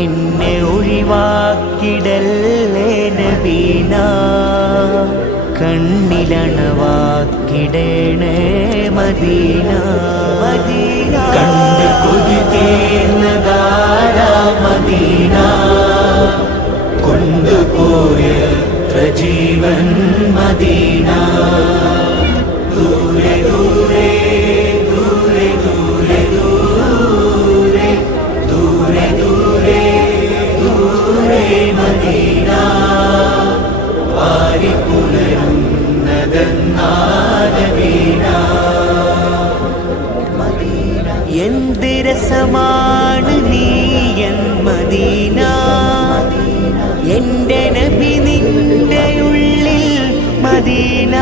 എന്നെ ഒഴിവാക്കിടല്ലേ നബീന, കണ്ണിലണവാക്കിടണേ Medina. Medina കണ്ട് കൊതി തീർന്നതാരാ മദീന, കൊണ്ടുപോയത്ര ജീവൻ മദീന. ദൂരെ ദൂരെ ദൂരെ ദൂരെ ദൂരെ ദൂരെ ദൂരെ ദൂരെ മദീന. വാരിപ്പുലരുന്നതെന്നാലമീന. എന്ത് രസമാണ് നീയൻ മദീന, എന്റെ നബി നിന്റെ ഉള്ളിൽ മദീന.